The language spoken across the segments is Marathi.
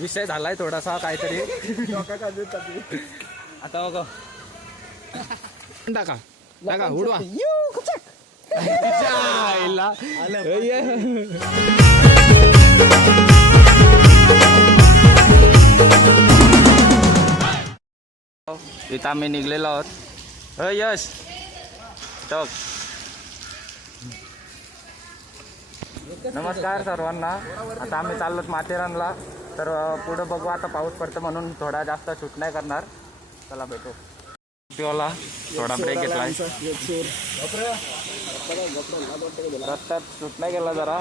विषय झालाय थोडासा काहीतरी आता बघ टाका टाका उडवा इथं आम्ही निघलेलो आहोत. यश टक. नमस्कार सर्वांना. आता आम्ही चाललोत माथेरानला. तर पुढं बघू आता पाऊस पडतो म्हणून थोडा जास्त शूट नाही करणार. चला भेटू. पिओला थोडा ब्रेक घेतलाय. रस्त्यात शूट नाही केला जरा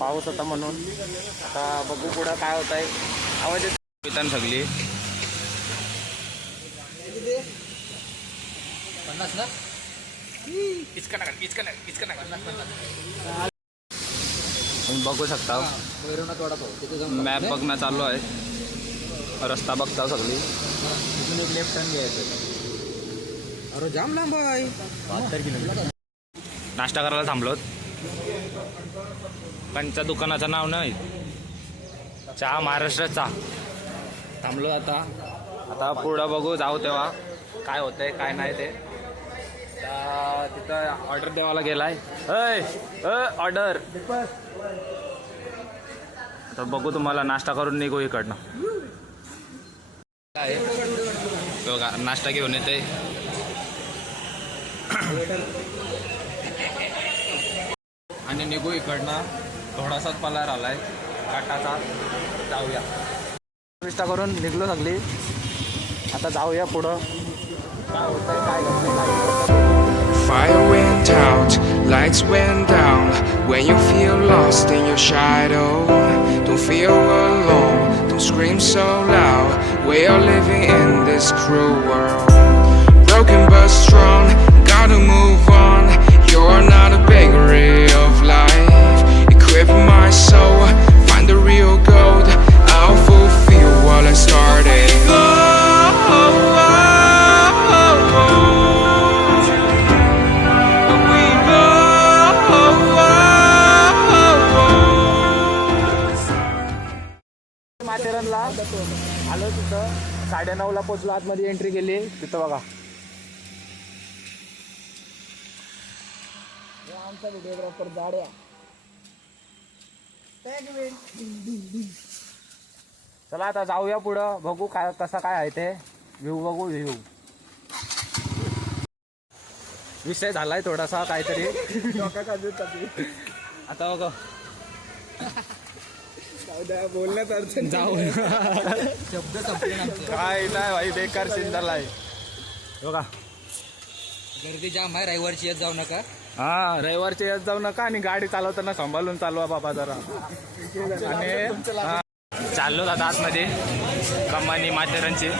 पाऊस होता म्हणून. आता बघू पुढं काय होत आहे. आवाज येतो सगळी 50 ना बघू शकता. मॅप बघणं चालू आहे. रस्ता बघता सगळी. लेफ्ट टर्न घ्यायचं. अरे जाम लांब आहे. 72 किलोमीटर. नाश्ता करायला थांबलोत. त्यांच्या दुकानाचं नाव नाही चहा महाराष्ट्राचा. थांबलो आता पुढं बघू जाऊ तेव्हा काय होतंय काय नाही ते. तिथं ऑर्डर द्यावाला गेलाय. ऑर्डर तर बघू. तुम्हाला नाश्ता करून निघू इकडनं. काय बघा नाश्ता घेऊन येते. आणि निघू इकडनं. थोडासाच पल्ला आलाय काटाचा. जाऊया. नाश्ता करून निघलो सगळी. आता जाऊया पुढं काय होतंय काय घडतंय. Fire went out, lights went down. When you feel lost in your shadow, don't feel alone, don't scream so loud. We are living in this cruel world. Broken but strong, gotta move on. You're not a bakery of life. Equip my soul, find the real gold. I'll fulfill what I started. माथेरानला आलो. तिथं 9:30ला पोचलो. आतमध्ये एंट्री केली. तिथं बघा आमचा व्हिडिओग्राफर जाड्या. चला आता जाऊया पुढं. बघू काय कसं काय आहे ते. व्ह्यू बघू. व्ह्यू विषय झालाय थोडासा काहीतरी. आता बघ बोलण्यात अडचण. जाऊ शब्द काय नाही भाई. बेकार सीन झालाय बघा. गर्दी जाम आहे. रविवारची येत जाऊ नका. हा रविवारची येत जाऊ नका. आणि गाडी चालवताना सांभाळून चालवा बाबा जरा. आणि चाललो आता आतमध्ये कमानी माथेरानची.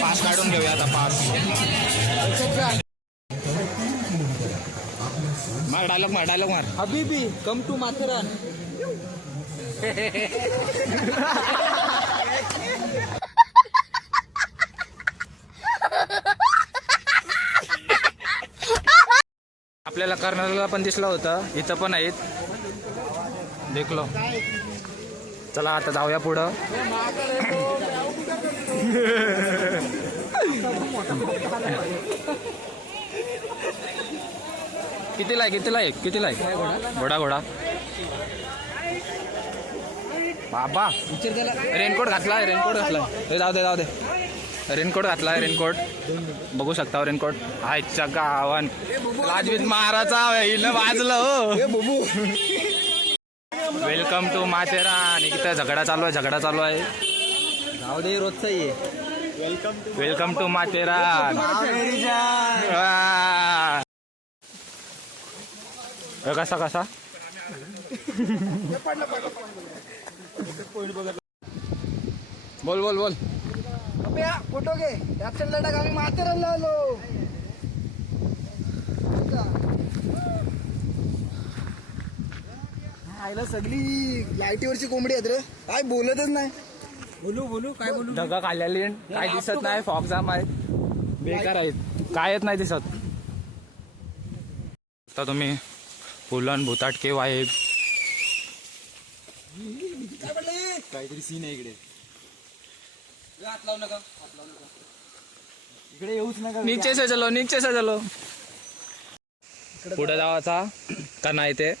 पास काढून घेऊया आता. पास मार डायलॉग मार. हबीबी कम टू माथेरान. आपल्याला कर्नाटकला पण दिसलं होतं. इथं पण आहेत देखलो. चला आता जाऊया पुढं. कितीला आहे घोडा बाबा. रेनकोट घातलाय. जाऊ दे. रेनकोट घातलाय. रेनकोट बघू शकता. रेनकोट आयच्या गावान लाजवीत महाराजा हिला वाजलं हो. Welcome to Matheran. इथं झगडा चालू आहे. जाऊ दे रोजचा ये. Welcome to Matheran. कसा बोल फोटो घे कॅप्शन टाक आम्ही माथेरानला आलो. आईला सगळी लाईटीवरची कोंबडी आहेत रे, काय बोलतच नाही. बोलू काय बोलू. ढगा खाल्लेली काय दिसत नाही, फॉग जाम आहे, बेकार आहेत, कायच नाही दिसत. आता तुम्ही फुलन भुताटके वाईब काहीतरी सीन आहे इकडे. हात लावू नका, इकडे येऊच नका. नीचे से चलो पुढे जावाचा का नाही ते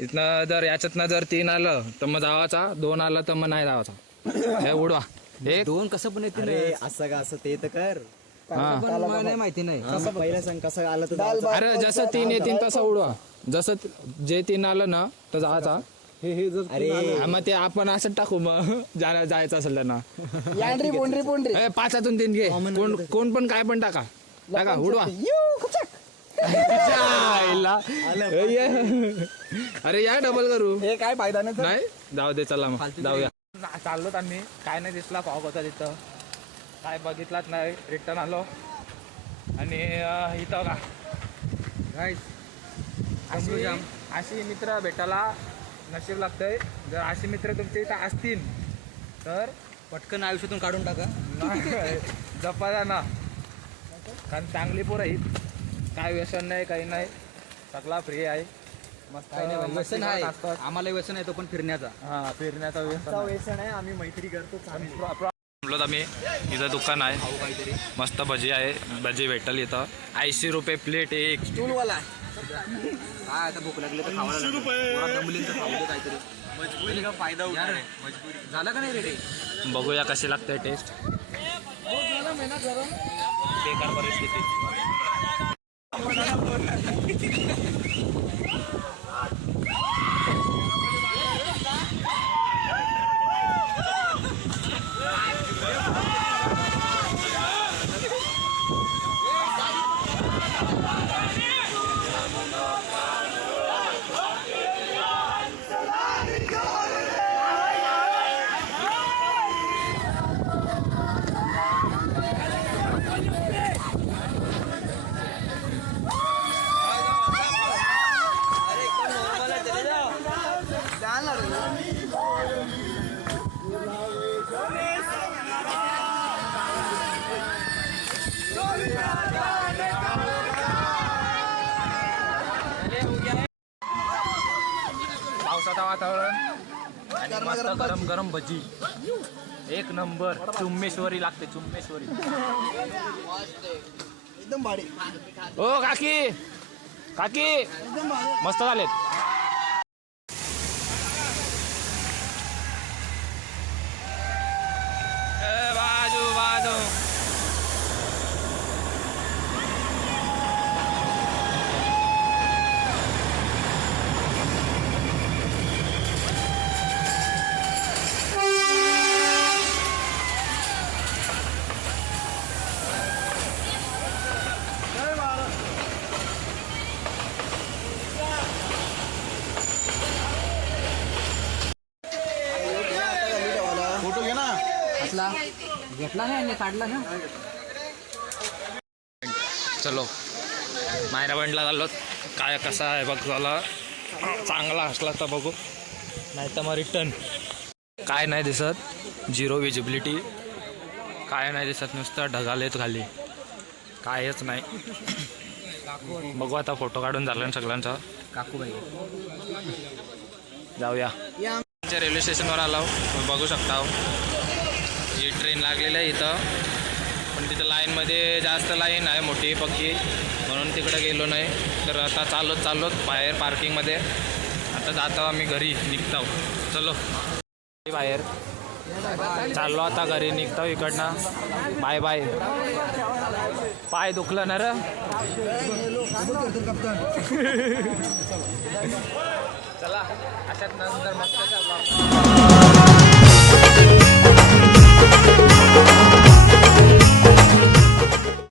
इथनं जर याच्यातनं जर 3 आलं तर मग जावाचा, 2 आलं तर मग नाही जावाचा. हे उडवा 1 2 कसं पण येते रे, असं का असं ते तर कर. नाही माहिती नाही पहिला सांग कसं आलं तर. अरे जसं 3 येतील तसं उडवा, जसं जे 3 आलं ना तर जायचा. अरे मग ते आपण असं टाकू, मग जायचं असेल त्यांना. बोंड्री 5 3 घे, कोण पण काय पण टाका उडवा. अरे या डबल करू, हे काय फायदा नाही जाऊ दे. चला मग जाऊया. चाललोत आम्ही, काय नाही दिसला, फॉग होता तिथं, काय बघितलाच नाही. रिटर्न आलो आणि इथं का अशी मित्र भेटायला नशीब लागतंय. जर अशी मित्र तुमच्या इथं असतील तर पटकन आयुष्यातून काढून टाका. जपा ना, कारण चांगली पोरं आहेत, काय व्यसन नाही, काही नाही, सगळा फ्री आहे. मस्त काही नाही व्यसन आहे, आम्हाला व्यसन आहे तो पण फिरण्याचा. हा फिरण्याचा व्यसन आहे, आम्ही मैत्री करतो. म्हणलो आम्ही इथं दुकान आहे, काहीतरी मस्त भजी आहे, भजी भेटल इथं. 80 रुपये प्लेट एक. स्टूलवाला काय आता भूक लागली तर खावायला लागेल. मुलींचं खाऊ दे काहीतरी, मजबुरी का फायदा होणार आहे. मजबुरी झालं का नाही रेडी. बघूया कशी लागते टेस्ट. बेकार परिस्थिती. पावसाचं वातावरण आणि मस्त गरम गरम भजी, एक नंबर. चुम्मेश्वरी लागते, चुम्मेश्वरी. एकदम भारी. ओ काकी मस्त झालेत. बाजू फोटो घे ना. असला घेतला नाही, काढला ना. चलो मायरा बंडला झालो. काय कसा आहे बघ, झाला चांगला असला तर बघू, नाही तर मग रिटर्न. काय नाही दिसत, 0 विजिबिलिटी, काय नाही दिसत, नुसतं ढगालेत खाली, कायच नाही. बघू आता फोटो काढून झाला सगळ्यांचा. काकूबाई जाऊया. रेल्वे स्टेशनवर आलो, बघू शकता. ही ट्रेन लागलेली आहे इथं, पण तिथं लाईनमध्ये जास्त लाईन आहे मोठी पक्की, म्हणून तिकडं गेलो नाही. तर आता चाललोत बाहेर पार्किंगमध्ये. आता जातो आम्ही घरी, निघतो. चलो बाहेर चाललो, आता घरी निघतो इकडनं. Bye bye. पाय दुखलं ना रे. चला अशात नंतर मस्त